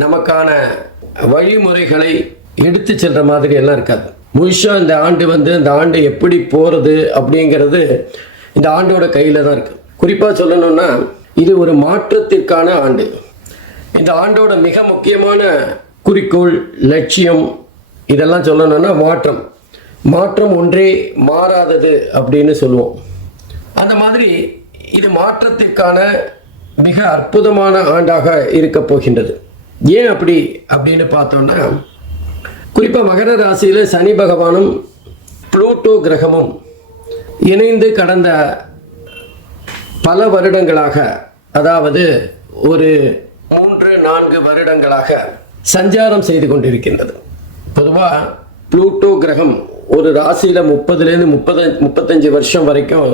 நமக்கான வழிமுறைகளை எடுத்து செல்கிற மாதிரி எல்லாம் இருக்காது. முழுசாக இந்த ஆண்டு வந்து இந்த ஆண்டு எப்படி போகிறது அப்படிங்கிறது இந்த ஆண்டோட கையில் தான் இருக்கு. குறிப்பாக சொல்லணும்னா இது ஒரு மாற்றத்திற்கான ஆண்டு. இந்த ஆண்டோட மிக முக்கியமான குறிக்கோள் லட்சியம் இதெல்லாம் சொல்லணும்னா மாற்றம். மாற்றம் ஒன்றே மாறாதது அப்படின்னு சொல்லுவோம். அந்த மாதிரி இது மாற்றத்திற்கான மிக அற்புதமான ஆண்டாக இருக்க போகின்றது. ஏன் அப்படி அப்படின்னு பார்த்தோம்னா குறிப்பாக மகர ராசியில் சனி பகவானும் புளூட்டோ கிரகமும் இணைந்து கடந்த பல வருடங்களாக அதாவது ஒரு மூன்று நான்கு வருடங்களாக சஞ்சாரம் செய்து கொண்டிருக்கின்றது. பொதுவாக புளூட்டோ கிரகம் ஒரு ராசியில் முப்பதுலேருந்து முப்பது முப்பத்தஞ்சு வருஷம் வரைக்கும்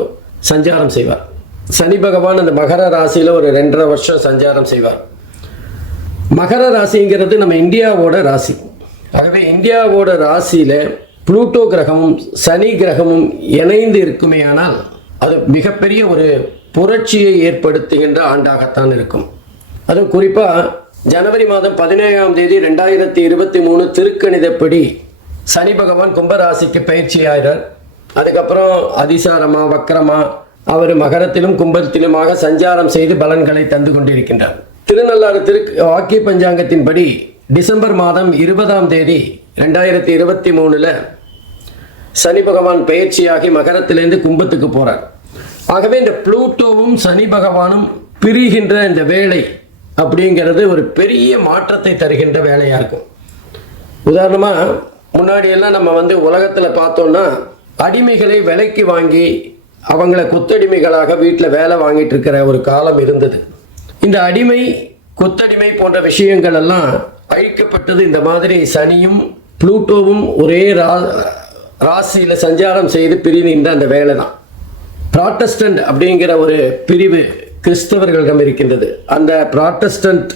சஞ்சாரம் செய்வார். சனி பகவான் அந்த மகர ராசியில் ஒரு ரெண்டரை வருஷம் சஞ்சாரம் செய்வார். மகர ராசிங்கிறது நம்ம இந்தியாவோட ராசி. ஆகவே இந்தியாவோட ராசியில் புளூட்டோ கிரகமும் சனி கிரகமும் இணைந்து இருக்குமேயானால் அது மிகப்பெரிய ஒரு புரட்சியை ஏற்படுத்துகின்ற ஆண்டாகத்தான் இருக்கும். அதுவும் குறிப்பாக ஜனவரி மாதம் பதினேழாம் தேதி ரெண்டாயிரத்தி இருபத்தி மூணு திருக்கணிதப்படி சனி பகவான் கும்பராசிக்கு பயிற்சி ஆகிறார். அதுக்கப்புறம் அதிசாரமா வக்கரமா அவர் மகரத்திலும் கும்பத்திலுமாக சஞ்சாரம் செய்து பலன்களை தந்து கொண்டிருக்கின்றார். திருநள்ளாறு திரு வாக்கிய பஞ்சாங்கத்தின்படி டிசம்பர் மாதம் இருபதாம் தேதி ரெண்டாயிரத்தி இருபத்தி மூணில் சனி பகவான் பயிற்சியாகி மகரத்திலிருந்து கும்பத்துக்கு போகிறார் ஆகவே இந்த புளூட்டோவும் சனி பகவானும் பிரிகின்ற இந்த வேலை அப்படிங்கிறது ஒரு பெரிய மாற்றத்தை தருகின்ற வேலையாக இருக்கும். உதாரணமாக முன்னாடியெல்லாம் நம்ம வந்து உலகத்தில் பார்த்தோம்னா அடிமைகளை விலைக்கு வாங்கி அவங்கள கொத்தடிமைகளாக வீட்டில் வேலை வாங்கிட்டு இருக்கிற ஒரு காலம் இருந்தது. இந்த அடிமை கொத்தடிமை போன்ற விஷயங்கள் எல்லாம் அழிக்கப்பட்டது. இந்த மாதிரி சனியும் புளூட்டோவும் ஒரே ரா ராசியில் சஞ்சாரம் செய்து பிரிகின்ற அந்த வேலை தான் ப்ராட்டஸ்டன்ட் அப்படிங்கிற ஒரு பிரிவு கிறிஸ்தவர்களிடம் இருக்கின்றது. அந்த ப்ராட்டஸ்டன்ட்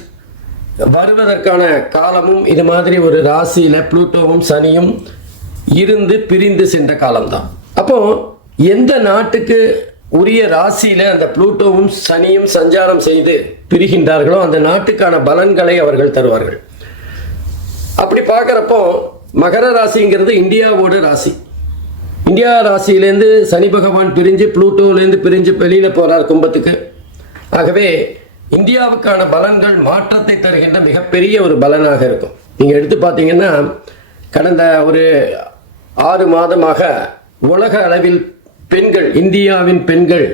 வருவதற்கான காலமும் இது மாதிரி ஒரு ராசியில் புளூட்டோவும் சனியும் இருந்து பிரிந்து சென்ற காலம்தான். அப்போ எந்த நாட்டுக்கு உரிய ராசியில அந்த புளூட்டோவும் சனியும் சஞ்சாரம் செய்து பிரிகின்றார்களோ அந்த நாட்டுக்கான பலன்களை அவர்கள் தருவார்கள். அப்படி பார்க்குறப்போ மகர ராசிங்கிறது இந்தியாவோட ராசி. இந்தியா ராசியிலேருந்து சனி பகவான் பிரிஞ்சு புளூட்டோலேருந்து பிரிஞ்சு வெளியில் போகிறார் கும்பத்துக்கு. ஆகவே இந்தியாவுக்கான பலன்கள் மாற்றத்தை தருகின்ற மிகப்பெரிய ஒரு பலனாக இருக்கும். நீங்கள் எடுத்து பார்த்தீங்கன்னா கடந்த ஒரு ஆறு மாதமாக உலக அளவில் பெண்கள் இந்தியாவின் பெண்கள்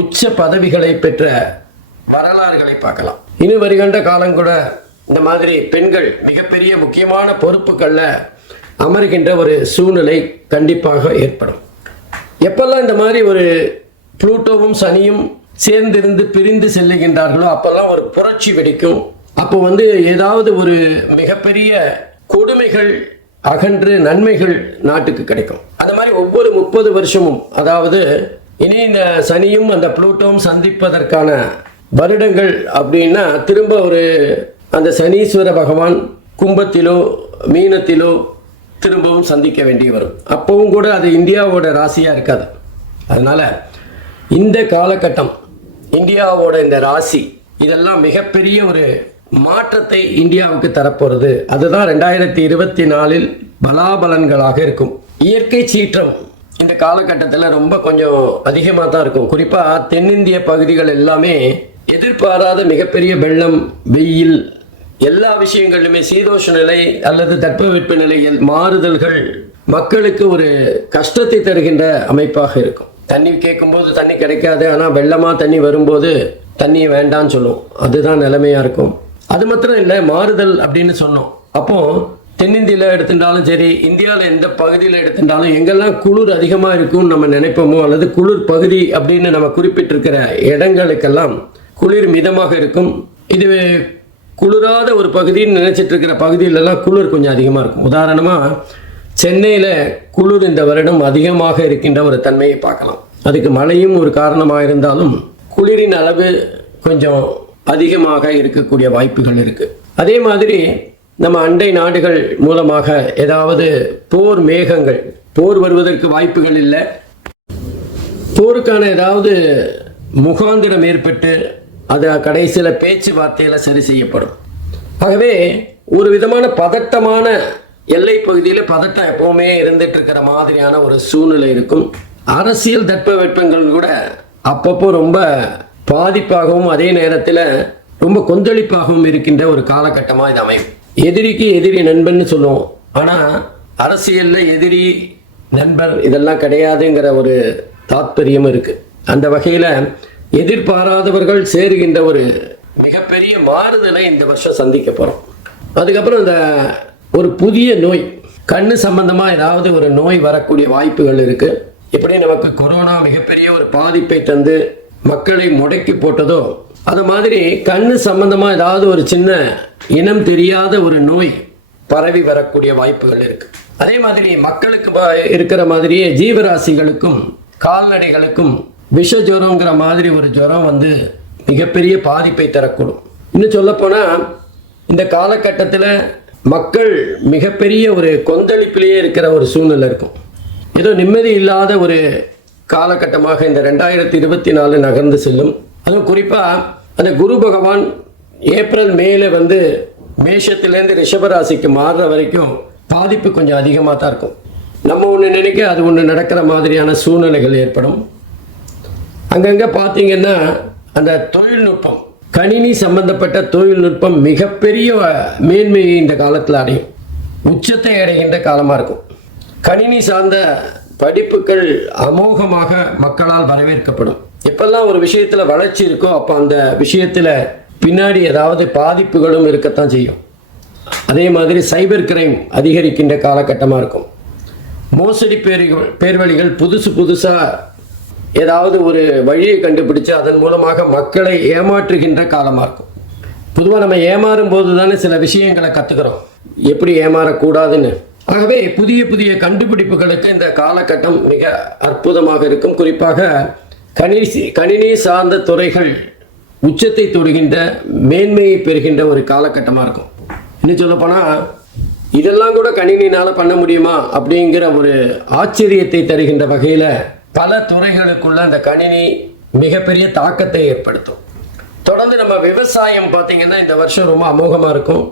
உச்ச பதவிகளை பெற்ற வரலாறுகளை பார்க்கலாம். இனி வருகின்ற காலம் கூட இந்த மாதிரி பெண்கள் மிகப்பெரிய முக்கியமான பொறுப்புகளில் அமர்கின்ற ஒரு சூழ்நிலை கண்டிப்பாக ஏற்படும். எப்பெல்லாம் இந்த மாதிரி ஒரு புளூட்டோவும் சனியும் சேர்ந்திருந்து பிரிந்து செல்லுகின்றார்களோ அப்பெல்லாம் ஒரு புரட்சி வெடிக்கும். அப்போ வந்து ஏதாவது ஒரு மிகப்பெரிய கொடுமைகள் அகன்று நன்மைகள் நாட்டுக்கு கிடைக்கும். அந்த மாதிரி ஒவ்வொரு முப்பது வருஷமும் அதாவது இனி இந்த சனியும் அந்த புளூட்டோவும் சந்திப்பதற்கான வருடங்கள் அப்படின்னா திரும்ப ஒரு அந்த சனீஸ்வர பகவான் கும்பத்திலோ மீனத்திலோ திரும்பவும் சந்திக்க வேண்டி வரும். அப்பவும் கூட அது இந்தியாவோட ராசியாக இருக்காது. அதனால் இந்த காலகட்டம் இந்தியாவோட இந்த ராசி இதெல்லாம் மிகப்பெரிய ஒரு மாற்றத்தை இந்தியாவுக்கு தரப்போகிறது அதுதான் ரெண்டாயிரத்தி இருபத்தி நாலில் பலாபலன்களாக இருக்கும். இயற்கை சீற்றம் இந்த காலகட்டத்தில் ரொம்ப கொஞ்சம் அதிகமாக தான் இருக்கும். குறிப்பாக தென்னிந்திய பகுதிகள் எல்லாமே எதிர்பாராத மிகப்பெரிய வெள்ளம் வெயில் எல்லா விஷயங்களிலுமே சீதோஷ நிலை அல்லது தட்பவெப்ப நிலையில் மாறுதல்கள் மக்களுக்கு ஒரு கஷ்டத்தை தருகின்ற அமைப்பாக இருக்கும். தண்ணி கேட்கும்போது தண்ணி கிடைக்காது ஆனால் வெள்ளமாக தண்ணி வரும்போது தண்ணியை வேண்டாம்னு சொல்லும். அதுதான் நிலைமையாக இருக்கும். அது மாத்திரம் இல்லை மாறுதல் அப்படின்னு சொன்னோம். அப்போ தென்னிந்தியாவில் எடுத்துட்டாலும் சரி இந்தியாவில் எந்த பகுதியில் எடுத்துட்டாலும் எங்கெல்லாம் குளிர் அதிகமாக இருக்கும்னு நம்ம நினைப்போமோ அல்லது குளிர் பகுதி அப்படின்னு நம்ம குறிப்பிட்டிருக்கிற இடங்களுக்கெல்லாம் குளிர் மிதமாக இருக்கும். இது குளிராத ஒரு பகுதின்னு நினைச்சிட்டு இருக்கிற பகுதியிலலாம் குளிர் கொஞ்சம் அதிகமாக இருக்கும். உதாரணமாக சென்னையில் குளிர் இந்த வருடம் அதிகமாக இருக்கின்ற ஒரு தன்மையை பார்க்கலாம். அதுக்கு மழையும் ஒரு காரணமாக இருந்தாலும் குளிரின் அளவு கொஞ்சம் அதிகமாக இருக்கக்கூடிய வாய்ப்புகள் இருக்கு. அதே மாதிரி நம்ம அண்டை நாடுகள் மூலமாக ஏதாவது போர் மேகங்கள் போர் வருவதற்கு வாய்ப்புகள் இல்லை. போருக்கான ஏதாவது முகாந்திரம் ஏற்பட்டு அது கடைசியில் பேச்சுவார்த்தையில் சரி செய்யப்படும். ஆகவே ஒரு விதமான பதட்டமான எல்லை பகுதியில் பதட்டம் எப்பவுமே இருந்துட்டு இருக்கிற மாதிரியான ஒரு சூழ்நிலை இருக்கும். அரசியல் தட்பவெட்பங்கள் கூட அப்பப்போ ரொம்ப பாதிப்பாகவும் அதே நேரத்தில் ரொம்ப கொந்தளிப்பாகவும் இருக்கின்ற ஒரு காலகட்டமாக இது அமையும். எதிரிக்கு எதிரி நண்பன்னு சொல்லுவோம். ஆனால் அரசியலில் எதிரி நண்பர் இதெல்லாம் கிடையாதுங்கிற ஒரு தாத்பரியம் இருக்குது அந்த வகையில் எதிர்பாராதவர்கள் சேருகின்ற ஒரு மிகப்பெரிய மாறுதலை இந்த வருஷம் சந்திக்க போகிறோம் அதுக்கப்புறம் இந்த ஒரு புதிய நோய் கண்ணு சம்பந்தமாக ஏதாவது ஒரு நோய் வரக்கூடிய வாய்ப்புகள் இருக்குது எப்படி நமக்கு கொரோனா மிகப்பெரிய ஒரு பாதிப்பை தந்து மக்களை முடக்கி போட்டதோ? அது மாதிரி கண்ணு சம்பந்தமா ஏதாவது ஒரு சின்ன இனம் தெரியாத ஒரு நோய் பரவி வரக்கூடிய வாய்ப்புகள் இருக்கு. அதே மாதிரி மக்களுக்கு இருக்கிற மாதிரியே ஜீவராசிகளுக்கும் கால்நடைகளுக்கும் விஷ ஜுரங்கிற மாதிரி ஒரு ஜுரம் வந்து மிகப்பெரிய பாதிப்பை தரக்கூடும். இன்னும் சொல்லப்போனால் இந்த காலகட்டத்தில் மக்கள் மிகப்பெரிய ஒரு கொந்தளிப்பிலேயே இருக்கிற ஒரு சூழ்நிலை இருக்கும். ஏதோ நிம்மதி இல்லாத ஒரு காலகட்டமாக இந்த ரெண்டாயிரத்தி இருபத்தி நாலு நகர்ந்து செல்லும். அதுவும் குறிப்பாக அந்த குரு பகவான் ஏப்ரல் மேல வந்து மேஷத்திலேருந்து ரிஷபராசிக்கு மாறுற வரைக்கும் பாதிப்பு கொஞ்சம் அதிகமாக தான் இருக்கும். நம்ம ஒன்று நினைக்க அது ஒன்று நடக்கிற மாதிரியான சூழ்நிலைகள் ஏற்படும். அங்கங்கே பார்த்தீங்கன்னா அந்த தொழில்நுட்பம் கணினி சம்பந்தப்பட்ட தொழில்நுட்பம் மிகப்பெரிய மேன்மையை இந்த காலத்தில் அடையும். உச்சத்தை அடைகின்ற காலமாக இருக்கும். கணினி சார்ந்த படிப்புகள் அமோகமாக மக்களால் வரவேற்கப்படும். எப்பெல்லாம் ஒரு விஷயத்தில் வளர்ச்சி இருக்கோ அப்போ அந்த விஷயத்தில் பின்னாடி ஏதாவது பாதிப்புகளும் இருக்கத்தான் செய்யும். அதே மாதிரி சைபர் கிரைம் அதிகரிக்கின்ற காலகட்டமாக இருக்கும். மோசடி பேர்கள் பேர்வழிகள் புதுசு புதுசாக ஏதாவது ஒரு வழியை கண்டுபிடிச்சு அதன் மூலமாக மக்களை ஏமாற்றுகின்ற காலமாக இருக்கும். பொதுவாக நம்ம ஏமாறும் போது தானே சில விஷயங்களை கற்றுக்கிறோம் எப்படி ஏமாறக்கூடாதுன்னு? ஆகவே புதிய புதிய கண்டுபிடிப்புகளுக்கு இந்த காலகட்டம் மிக அற்புதமாக இருக்கும். குறிப்பாக கணினி கணினி சார்ந்த துறைகள் உச்சத்தை தொடுகின்ற மேன்மையை பெறுகின்ற ஒரு காலகட்டமாக இருக்கும். இன்னும் சொல்லப்போனால் இதெல்லாம் கூட கணினினால் பண்ண முடியுமா அப்படிங்கிற ஒரு ஆச்சரியத்தை தருகின்ற வகையில் பல துறைகளுக்குள்ள அந்த கணினி மிகப்பெரிய தாக்கத்தை ஏற்படுத்தும். தொடர்ந்து நம்ம விவசாயம் பார்த்தீங்கன்னா இந்த வருஷம் ரொம்ப அமோகமாக இருக்கும்.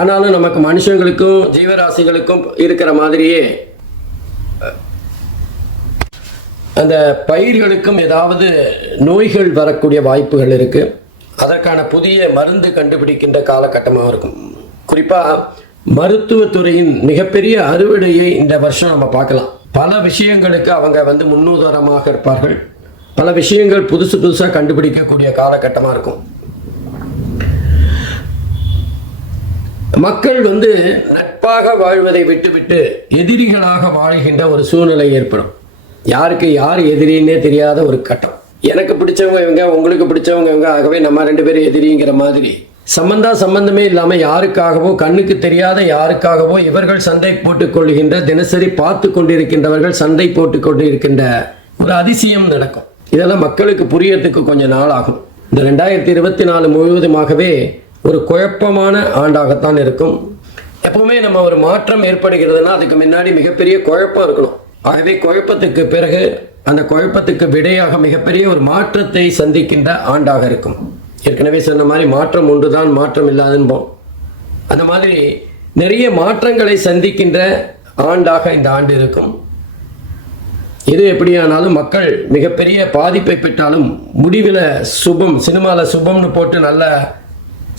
ஆனாலும் நமக்கு மனுஷங்களுக்கும் ஜீவராசிகளுக்கும் இருக்கிற மாதிரியே அந்த பயிர்களுக்கும் ஏதாவது நோய்கள் வரக்கூடிய வாய்ப்புகள் இருக்கு. அதற்கான புதிய மருந்து கண்டுபிடிக்கின்ற காலகட்டமாக இருக்கும். குறிப்பாக மருத்துவத்துறையின் மிகப்பெரிய அறுவடையை இந்த வருஷம் நம்ம பார்க்கலாம். பல விஷயங்களுக்கு அவங்க வந்து முன்னுதாரணமாக இருப்பார்கள். பல விஷயங்கள் புதுசு புதுசாக கண்டுபிடிக்கக்கூடிய காலகட்டமாக இருக்கும். மக்கள் வந்து நட்பாக வாழ்வதை விட்டுவிட்டு எதிரிகளாக வாழ்கின்ற ஒரு சூழ்நிலை ஏற்படும். யாருக்கு யார் எதிரின்னே தெரியாத ஒரு கட்டம். எனக்கு பிடிச்சவங்க இவங்க உங்களுக்கு பிடிச்சவங்க இவங்க ஆகவே நம்ம ரெண்டு பேரும் எதிரிங்கிற மாதிரி. சம்பந்தா சம்பந்தமே இல்லாம யாருக்காகவோ கண்ணுக்கு தெரியாத யாருக்காகவோ இவர்கள் சண்டை போட்டுக் கொள்கின்ற தினசரி பார்த்து கொண்டிருக்கின்றவர்கள் சண்டை போட்டுக் கொண்டிருக்கின்ற ஒரு அதிசயம் நடக்கும். இதெல்லாம் மக்களுக்கு புரியறதுக்கு கொஞ்சம் நாள் ஆகும். இந்த ரெண்டாயிரத்தி இருபத்தி நாலு முழுவதுமாகவே ஒரு குழப்பமான ஆண்டாகத்தான் இருக்கும். எப்பவுமே நம்ம ஒரு மாற்றம் ஏற்படுகிறதுனா அதுக்கு முன்னாடி மிகப்பெரிய குழப்பம் இருக்கணும். ஆகவே குழப்பத்துக்கு பிறகு அந்த குழப்பத்துக்கு விடையாக மிகப்பெரிய ஒரு மாற்றத்தை சந்திக்கின்ற ஆண்டாக இருக்கும். ஏற்கனவே சொன்ன மாதிரி மாற்றம் ஒன்றுதான் மாற்றம் இல்லாதுன்போம் அந்த மாதிரி நிறைய மாற்றங்களை சந்திக்கின்ற ஆண்டாக இந்த ஆண்டு இருக்கும். எது எப்படியானாலும் மக்கள் மிகப்பெரிய பாதிப்பை பெற்றாலும் முடிவில் சுபம் சினிமாவில் சுபம்னு போட்டு நல்ல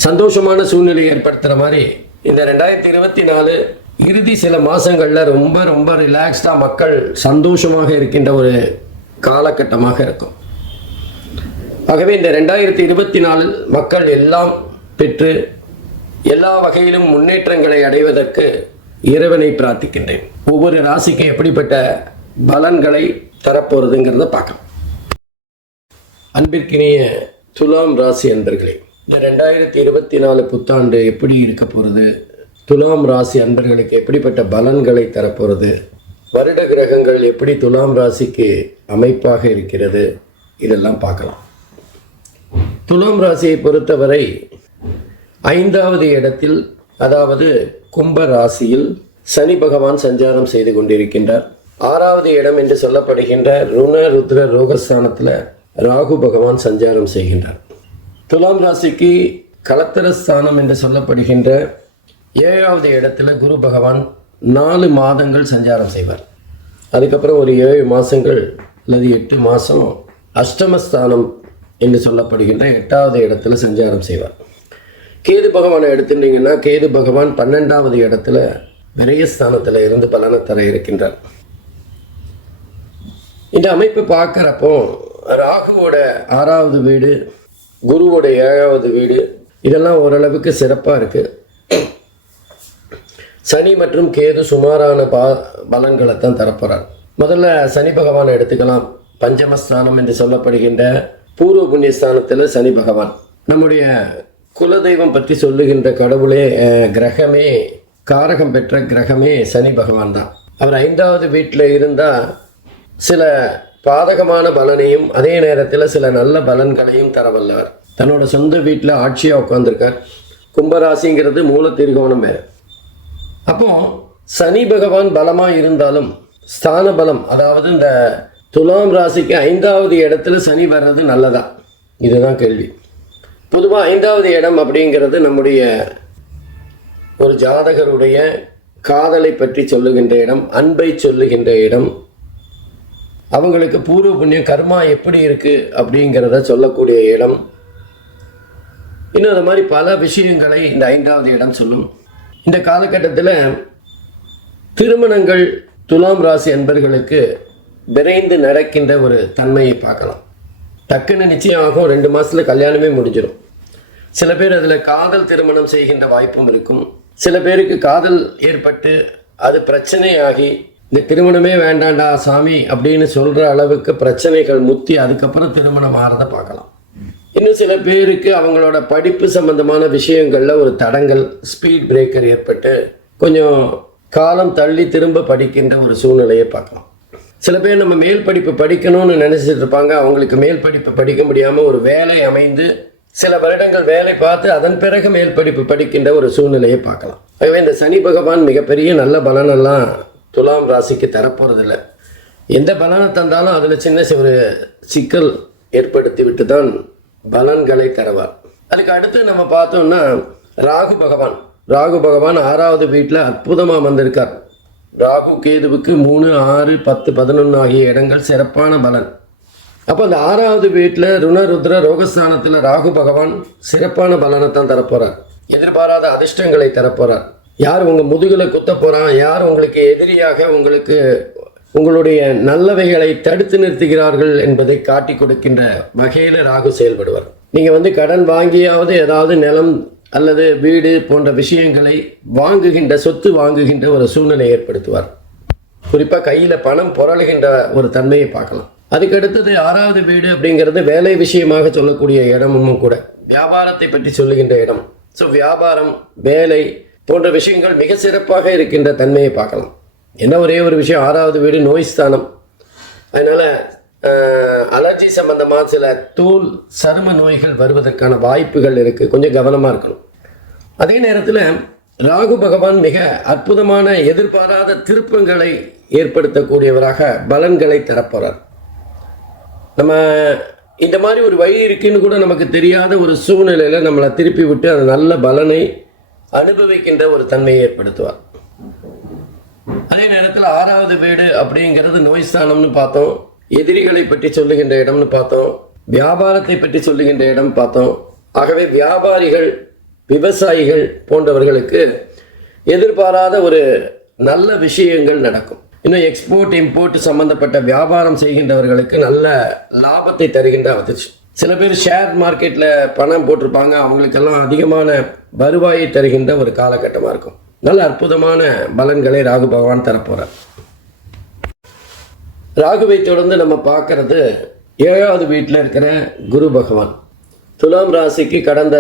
சந்தோஷமான சூழ்நிலை ஏற்படுத்துகிற மாதிரி இந்த ரெண்டாயிரத்தி இருபத்தி நாலு இறுதி சில மாதங்களில் ரொம்ப ரொம்ப ரிலாக்ஸ்டாக மக்கள் சந்தோஷமாக இருக்கின்ற ஒரு காலகட்டமாக இருக்கும். ஆகவே இந்த ரெண்டாயிரத்தி இருபத்தி நாலில் மக்கள் எல்லாம் பெற்று எல்லா வகையிலும் முன்னேற்றங்களை அடைவதற்கு இறைவனை பிரார்த்திக்கின்றேன். ஒவ்வொரு ராசிக்கு எப்படிப்பட்ட பலன்களை தரப்போகிறதுங்கிறத பார்க்கலாம். அன்பிற்கினிய துலாம் ராசி அன்பர்களே இந்த ரெண்டாயிரத்தி இருபத்தி நாலு புத்தாண்டு எப்படி இருக்க போகிறது துலாம் ராசி அன்பர்களுக்கு எப்படிப்பட்ட பலன்களை தரப்போகிறது வருட கிரகங்கள் எப்படி துலாம் ராசிக்கு அமைப்பாக இருக்கிறது? இதெல்லாம் பார்க்கலாம். துலாம் ராசியை பொறுத்தவரை ஐந்தாவது இடத்தில் அதாவது கும்ப ராசியில் சனி பகவான் சஞ்சாரம் செய்து கொண்டிருக்கின்றார். ஆறாவது இடம் என்று சொல்லப்படுகின்ற ருண ருத்ர ரோகஸ்தானத்தில் ராகு பகவான் சஞ்சாரம் செய்கின்றார். துலாம் ராசிக்கு கலத்தர ஸ்தானம் என்று சொல்லப்படுகின்ற ஏழாவது இடத்துல குரு பகவான் நாலு மாதங்கள் சஞ்சாரம் செய்வார். அதுக்கப்புறம் ஒரு ஏழு மாதங்கள் அல்லது எட்டு மாதம் அஷ்டமஸ்தானம் என்று சொல்லப்படுகின்ற எட்டாவது இடத்துல சஞ்சாரம் செய்வார். கேது பகவானை எடுத்துட்டீங்கன்னா கேது பகவான் பன்னெண்டாவது இடத்துல விரயஸ்தானத்தில் இருந்து பலனை தர இருக்கின்றார். இந்த அமைப்பு பார்க்குறப்போ ராகுவோட ஆறாவது வீடு குருவோட ஏழாவது வீடு. இதெல்லாம் ஓரளவுக்கு சிறப்பாக இருக்குது சனி மற்றும் கேது சுமாரான பா பலன்களை தான் தரப்போகிறார் முதல்ல சனி பகவானை எடுத்துக்கலாம். பஞ்சமஸ்தானம் என்று சொல்லப்படுகின்ற பூர்வ புண்ணியஸ்தானத்தில் சனி பகவான். நம்முடைய குலதெய்வம் பற்றி சொல்லுகின்ற கடவுளே கிரகமே காரகம் பெற்ற கிரகமே சனி பகவான் தான். அவர் ஐந்தாவது வீட்டில் இருந்தால் சில பாதகமான பலனையும் அதே நேரத்தில் சில நல்ல பலன்களையும் தரவல்லார். தன்னோட சொந்த வீட்டில் ஆட்சியாக உட்காந்துருக்கார் கும்பராசிங்கிறது மூல திருகோணம் வேறு. அப்போ சனி பகவான் பலமாக இருந்தாலும் ஸ்தான பலம் அதாவது இந்த துலாம் ராசிக்கு ஐந்தாவது இடத்துல சனி வர்றது நல்லதா? இதுதான் கேள்வி. பொதுவாக ஐந்தாவது இடம் அப்படிங்கிறது நம்முடைய ஒரு ஜாதகருடைய காதலை பற்றி சொல்லுகின்ற இடம் அன்பை சொல்லுகின்ற இடம் அவங்களுக்கு பூர்வ புண்ணியம் கர்மா எப்படி இருக்குது அப்படிங்கிறத சொல்லக்கூடிய இடம். இன்னும் அது மாதிரி பல விஷயங்களை இந்த ஐந்தாவது இடம் சொல்லும். இந்த காலகட்டத்தில் திருமணங்கள் துலாம் ராசி அன்பர்களுக்கு விரைந்து நடக்கின்ற ஒரு தன்மையை பார்க்கலாம். டக்குன்னு நிச்சயம் ஆகும் ரெண்டு மாதத்தில் கல்யாணமே முடிஞ்சிடும் சில பேர் அதில் காதல் திருமணம் செய்கின்ற வாய்ப்பும் இருக்கும். சில பேருக்கு காதல் ஏற்பட்டு அது பிரச்சனையாகி இந்த திருமணமே வேண்டாண்டா சாமி அப்படின்னு சொல்கிற அளவுக்கு பிரச்சனைகள் முத்தி அதுக்கப்புறம் திருமணம் ஆகிறத பார்க்கலாம். இன்னும் சில பேருக்கு அவங்களோட படிப்பு சம்பந்தமான விஷயங்களில் ஒரு தடங்கள் ஸ்பீட் பிரேக்கர் ஏற்பட்டு கொஞ்சம் காலம் தள்ளி திரும்ப படிக்கின்ற ஒரு சூழ்நிலையை பார்க்கலாம். சில பேர் நம்ம மேல் படிப்பு படிக்கணும்னு நினச்சிட்டு இருப்பாங்க. அவங்களுக்கு மேல் படிப்பு படிக்க முடியாமல் ஒரு வேலை அமைந்து சில வருடங்கள் வேலை பார்த்து அதன் பிறகு மேல் படிப்பு படிக்கின்ற ஒரு சூழ்நிலையை பார்க்கலாம். ஆகவே இந்த சனி பகவான் மிகப்பெரிய நல்ல பலனெல்லாம் துலாம் ராசிக்கு தரப்போகிறதில்ல எந்த பலனை தந்தாலும் அதில் சின்ன சிறு சிக்கல் ஏற்படுத்தி விட்டு தான் பலன்களை தருவார். அதுக்கு அடுத்து நம்ம பார்த்தோம்னா ராகு பகவான். ராகு பகவான் ஆறாவது வீட்டில் அற்புதமாக வந்திருக்கார். ராகு கேதுவுக்கு மூணு ஆறு பத்து பதினொன்று ஆகிய இடங்கள் சிறப்பான பலன். அப்போ அந்த ஆறாவது வீட்டில் ருணருத்ர ரோகஸ்தானத்தில் ராகு பகவான் சிறப்பான பலனை தான் தரப்போகிறார் எதிர்பாராத அதிர்ஷ்டங்களை தரப்போகிறார் யார் உங்கள் முதுகில் குத்த போகிறான் யார் உங்களுக்கு எதிரியாக உங்களுக்கு உங்களுடைய நல்லவைகளை தடுத்து நிறுத்துகிறார்கள் என்பதை காட்டி கொடுக்கின்ற வகையில் ராகு செயல்படுவார். நீங்கள் வந்து கடன் வாங்கியாவது ஏதாவது நிலம் அல்லது வீடு போன்ற விஷயங்களை வாங்குகின்ற சொத்து வாங்குகின்ற ஒரு சூழ்நிலை ஏற்படுத்துவார். குறிப்பாக கையில் பணம் புரளுகின்ற ஒரு தன்மையை பார்க்கலாம். அதுக்கு அடுத்தது ஆறாவது வீடு அப்படிங்கிறது வேலை விஷயமாக சொல்லக்கூடிய இடமும் கூட. வியாபாரத்தை பற்றி சொல்லுகின்ற இடம். ஸோ வியாபாரம் வேலை போன்ற விஷயங்கள் மிக சிறப்பாக இருக்கின்ற தன்மையை பார்க்கலாம். என்ன ஒரே ஒரு விஷயம் ஆறாவது வீடு நோய் ஸ்தானம். அதனால் அலர்ஜி சம்பந்தமாக சில தூள் சரும நோய்கள் வருவதற்கான வாய்ப்புகள் இருக்குது கொஞ்சம் கவனமாக இருக்கணும். அதே நேரத்தில் ராகு பகவான் மிக அற்புதமான எதிர்பாராத திருப்பங்களை ஏற்படுத்தக்கூடியவராக பலன்களை தரப்போகிறார் நம்ம இந்த மாதிரி ஒரு வழி இருக்குன்னு கூட நமக்கு தெரியாத ஒரு சூழ்நிலையில் நம்மளை திருப்பி விட்டு அந்த நல்ல பலனை அனுபவிக்கின்ற ஒரு தன்மையை ஏற்படுத்துவார். அதே நேரத்தில் ஆறாவது வீடு அப்படிங்கிறது நோய் ஸ்தானம்னு பார்த்தோம். எதிரிகளை பற்றி சொல்லுகின்ற இடம்னு பார்த்தோம். வியாபாரத்தை பற்றி சொல்லுகின்ற இடம் பார்த்தோம். ஆகவே வியாபாரிகள் விவசாயிகள் போன்றவர்களுக்கு எதிர்பாராத ஒரு நல்ல விஷயங்கள் நடக்கும். இன்னும் எக்ஸ்போர்ட் இம்போர்ட் சம்பந்தப்பட்ட வியாபாரம் செய்கின்றவர்களுக்கு நல்ல லாபத்தை தருகின்ற வந்துச்சு சில பேர் ஷேர் மார்க்கெட்டில் பணம் போட்டிருப்பாங்க. அவங்களுக்கெல்லாம் அதிகமான வருவாயை தருகின்ற ஒரு காலகட்டமாக இருக்கும். நல்ல அற்புதமான பலன்களை ராகு பகவான் தரப்போகிறார் ராகுவை தொடர்ந்து நம்ம பார்க்கறது ஏழாவது வீட்டில் இருக்கிற குரு பகவான். துலாம் ராசிக்கு கடந்த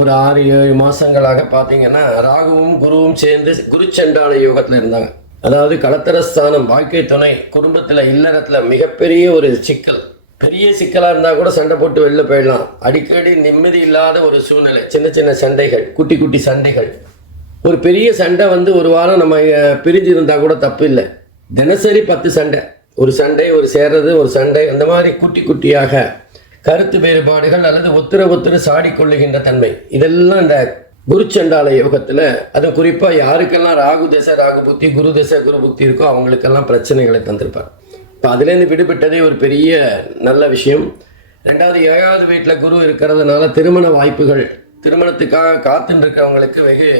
ஒரு ஆறு ஏழு மாசங்களாக பார்த்தீங்கன்னா ராகுவும் குருவும் சேர்ந்து குரு செண்டான யோகத்தில் இருந்தாங்க. அதாவது கலத்தரஸ்தானம் வாழ்க்கை துணை குடும்பத்தில் இல்லறத்தில் மிகப்பெரிய ஒரு சிக்கல். பெரிய சிக்கலாக இருந்தால் கூட சண்டை போட்டு வெளில போயிடலாம். அடிக்கடி நிம்மதி இல்லாத ஒரு சூழ்நிலை. சின்ன சின்ன சண்டைகள் குட்டி குட்டி சண்டைகள். ஒரு பெரிய சண்டை வந்து ஒரு வாரம் நம்ம பிரிஞ்சு இருந்தால் கூட தப்பு இல்லை. தினசரி பத்து சண்டை. ஒரு சண்டை ஒரு சேர்றது ஒரு சண்டை அந்த மாதிரி குட்டி குட்டியாக கருத்து வேறுபாடுகள் அல்லது ஒத்துர ஒத்துர சாடி கொள்ளுகின்ற தன்மை. இதெல்லாம் இந்த குருச்சண்டால யோகத்தில் அது குறிப்பாக யாருக்கெல்லாம் ராகு தசை ராகு புத்தி குரு தசை குரு புத்தி இருக்கோ அவங்களுக்கெல்லாம் பிரச்சனைகளை தந்திருப்பார். அதுலேருந்து விடுபட்டதே ஒரு பெரிய நல்ல விஷயம். ரெண்டாவது ஏழாவது வீட்டில் குரு இருக்கிறதுனால திருமண வாய்ப்புகள் திருமணத்துக்காக காத்துட்டு இருக்கிறவங்களுக்கு வெகு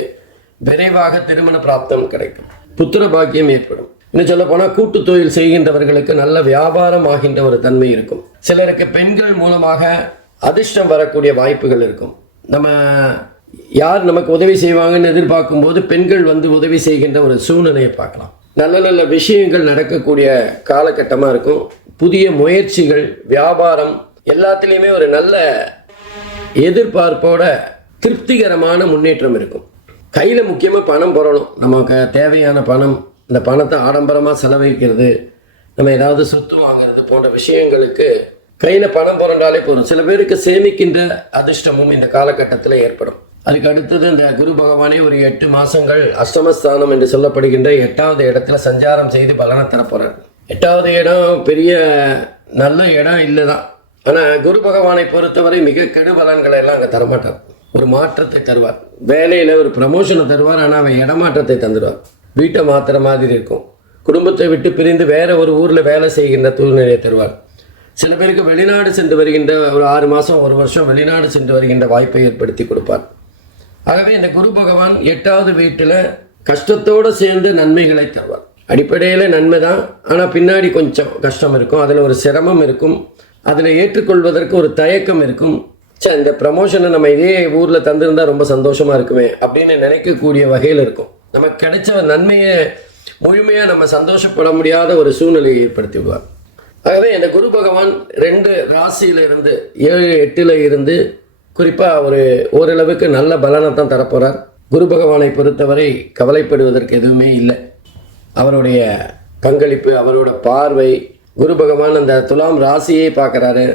விரைவாக திருமண பிராப்தம் கிடைக்கும். புத்திர பாக்கியம் ஏற்படும். இன்னும் சொல்ல போனால் கூட்டு தொழில் செய்கின்றவர்களுக்கு நல்ல வியாபாரம் ஆகின்ற ஒரு தன்மை இருக்கும். சிலருக்கு பெண்கள் மூலமாக அதிர்ஷ்டம் வரக்கூடிய வாய்ப்புகள் இருக்கும். நம்ம யார் நமக்கு உதவி செய்வாங்கன்னு எதிர்பார்க்கும் போது பெண்கள் வந்து உதவி செய்கின்ற ஒரு சூழ்நிலையை பார்க்கலாம். நல்ல நல்ல விஷயங்கள் நடக்கக்கூடிய காலகட்டமாக இருக்கும். புதிய முயற்சிகள் வியாபாரம் எல்லாத்துலேயுமே ஒரு நல்ல எதிர்பார்ப்போட திருப்திகரமான முன்னேற்றம் இருக்கும். கையில் முக்கியமாக பணம் புரணும் நமக்கு தேவையான பணம் இந்த பணத்தை ஆடம்பரமாக செலவழிக்கிறது நம்ம ஏதாவது சொத்து வாங்குறது போன்ற விஷயங்களுக்கு கையில் பணம் புரண்டாலே போதும். சில பேருக்கு சேமிக்கின்ற அதிர்ஷ்டமும் இந்த காலகட்டத்தில் ஏற்படும். அதுக்கு அடுத்தது இந்த குரு பகவானே ஒரு எட்டு மாதங்கள் அஷ்டமஸ்தானம் என்று சொல்லப்படுகின்ற எட்டாவது இடத்துல சஞ்சாரம் செய்து பலனை தரப்போகிறார் எட்டாவது இடம் பெரிய நல்ல இடம் இல்லை தான் ஆனால் குரு பகவானை பொறுத்தவரை மிக கெடு பலன்களை எல்லாம் அங்கே தரமாட்டார். ஒரு மாற்றத்தை தருவார். வேலையில் ஒரு ப்ரமோஷனை தருவார் ஆனால் அவன் இடமாற்றத்தை தந்துடுவார். வீட்டை மாத்துற மாதிரி இருக்கும். குடும்பத்தை விட்டு பிரிந்து வேற ஒரு ஊரில் வேலை செய்கின்ற சூழ்நிலையை தருவார். சில பேருக்கு வெளிநாடு சென்று வருகின்ற ஒரு ஆறு மாதம் ஒரு வருஷம் வெளிநாடு சென்று வருகின்ற வாய்ப்பை ஏற்படுத்தி கொடுப்பார். ஆகவே இந்த குரு பகவான் எட்டாவது வீட்டில் கஷ்டத்தோடு சேர்ந்து நன்மைகளை தருவார். அடிப்படையில் நன்மை தான். ஆனால் பின்னாடி கொஞ்சம் கஷ்டம் இருக்கும். அதில் ஒரு சிரமம் இருக்கும். அதில் ஏற்றுக்கொள்வதற்கு ஒரு தயக்கம் இருக்கும். ச்சே இந்த ப்ரமோஷனை நம்ம இதே ஊரில் தந்திருந்தால் ரொம்ப சந்தோஷமாக இருக்குமே அப்படின்னு நினைக்கக்கூடிய வகையில் இருக்கும். நமக்கு கிடைச்ச நன்மையை முழுமையாக நம்ம சந்தோஷப்பட முடியாத ஒரு சூழ்நிலையை ஏற்படுத்தி விடுவார். ஆகவே இந்த குரு பகவான் ரெண்டு ராசியிலிருந்து ஏழு எட்டில் இருந்து குறிப்பாக ஒரு ஓரளவுக்கு நல்ல பலனை தான் தரப்போகிறார் குரு பகவானை பொறுத்தவரை கவலைப்படுவதற்கு எதுவுமே இல்லை. அவருடைய பங்களிப்பு அவரோட பார்வை குரு பகவான் அந்த துலாம் ராசியை பார்க்குறாரு.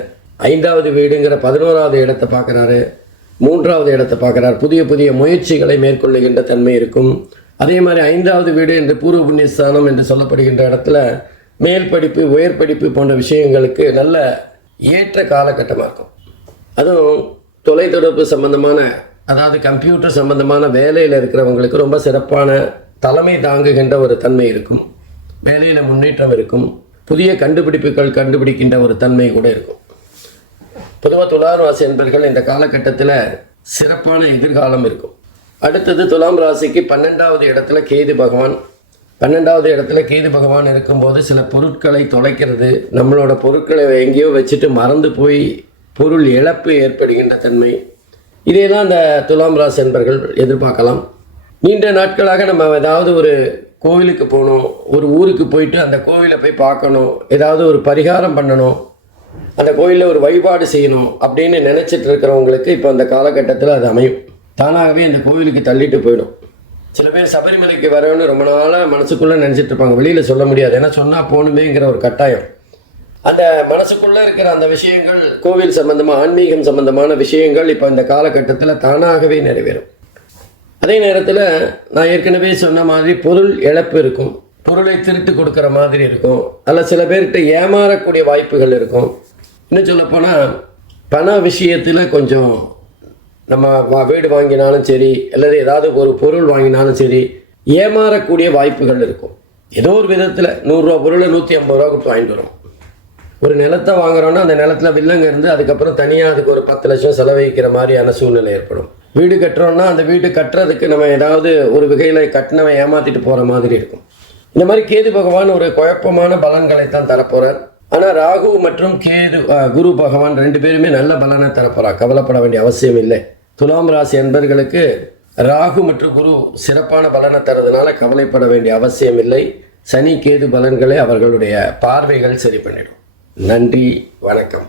ஐந்தாவது வீடுங்கிற பதினோராவது இடத்தை பார்க்குறாரு. மூன்றாவது இடத்தை பார்க்குறார். புதிய புதிய முயற்சிகளை மேற்கொள்ளுகின்ற தன்மை இருக்கும். அதே மாதிரி ஐந்தாவது வீடு என்று பூர்வ புண்ணியஸ்தானம் என்று சொல்லப்படுகின்ற இடத்துல மேல் படிப்பு உயர் படிப்பு போன்ற விஷயங்களுக்கு நல்ல ஏற்ற காலகட்டமாக இருக்கும். அதுவும் தொலைத்தொடர்பு சம்பந்தமான அதாவது கம்ப்யூட்டர் சம்பந்தமான வேலையில் இருக்கிறவங்களுக்கு ரொம்ப சிறப்பான தலைமை தாங்குகின்ற ஒரு தன்மை இருக்கும். வேலையில் முன்னேற்றம் இருக்கும். புதிய கண்டுபிடிப்புகள் கண்டுபிடிக்கின்ற ஒரு தன்மை கூட இருக்கும். பொதுவாக துலாம் ராசி என்பர்கள் இந்த காலகட்டத்தில் சிறப்பான எதிர்காலம் இருக்கும். அடுத்தது துலாம் ராசிக்கு பன்னெண்டாவது இடத்துல கேது பகவான். பன்னெண்டாவது இடத்துல கேது பகவான் இருக்கும்போது சில பொருட்களை தொலைக்கிறது நம்மளோட பொருட்களை எங்கேயோ வச்சுட்டு மறந்து போய் பொருள் இழப்பு ஏற்படுகின்ற தன்மை. இதே தான் இந்த துலாம் ராசி என்பர்கள் எதிர்பார்க்கலாம். நீண்ட நாட்களாக நம்ம ஏதாவது ஒரு கோவிலுக்கு போகணும் ஒரு ஊருக்கு போயிட்டு அந்த கோவிலை போய் பார்க்கணும் ஏதாவது ஒரு பரிகாரம் பண்ணணும் அந்த கோயிலில் ஒரு வழிபாடு செய்யணும் அப்படின்னு நினச்சிட்டு இருக்கிறவங்களுக்கு இப்போ அந்த காலகட்டத்தில் அது அமையும். தானாகவே அந்த கோவிலுக்கு தள்ளிட்டு போயிடும். சில பேர் சபரிமலைக்கு வரணும்னு ரொம்ப நாளாக மனசுக்குள்ளே நினச்சிட்டு இருப்பாங்க. வெளியில் சொல்ல முடியாது. ஏன்னா சொன்னால் போகணுமேங்கிற ஒரு கட்டாயம். அந்த மனசுக்குள்ளே இருக்கிற அந்த விஷயங்கள் கோவில் சம்பந்தமாக ஆன்மீகம் சம்பந்தமான விஷயங்கள் இப்போ இந்த காலகட்டத்தில் தானாகவே நிறைவேறும். அதே நேரத்தில் நான் ஏற்கனவே சொன்ன மாதிரி பொருள் இழப்பு இருக்கும். பொருளை திருட்டு கொடுக்குற மாதிரி இருக்கும். அல்ல சில பேர்கிட்ட ஏமாறக்கூடிய வாய்ப்புகள் இருக்கும். இன்னும் சொல்லப்போனால் பண விஷயத்தில் கொஞ்சம் நம்ம வா வீடு வாங்கினாலும் சரி அல்லது ஏதாவது ஒரு பொருள் வாங்கினாலும் சரி ஏமாறக்கூடிய வாய்ப்புகள் இருக்கும். ஏதோ ஒரு விதத்தில் நூறுரூவா பொருளை நூற்றி ஐம்பது ரூபா கொடுத்து வாங்கிட்டு வரும். ஒரு நிலத்தை வாங்குறோன்னா அந்த நிலத்துல வில்லங்க இருந்து அதுக்கப்புறம் தனியாக அதுக்கு ஒரு பத்து லட்சம் செலவழிக்கிற மாதிரியான சூழ்நிலை ஏற்படும். வீடு கட்டுறோன்னா அந்த வீடு கட்டுறதுக்கு நம்ம ஏதாவது ஒரு வகையில் கட்டினவன் ஏமாத்திட்டு போகிற மாதிரி இருக்கும். இந்த மாதிரி கேது பகவான் ஒரு குழப்பமான பலன்களை தான் தரப்போகிறார் ஆனால் ராகு மற்றும் கேது குரு பகவான் ரெண்டு பேருமே நல்ல பலனை தரப்போகிறார் கவலைப்பட வேண்டிய அவசியம் இல்லை. துலாம் ராசி என்பர்களுக்கு ராகு மற்றும் குரு சிறப்பான பலனை தரதுனால கவலைப்பட வேண்டிய அவசியம் இல்லை. சனி கேது பலன்களை அவர்களுடைய பார்வைகள் சரி பண்ணிடும். நன்றி வணக்கம்.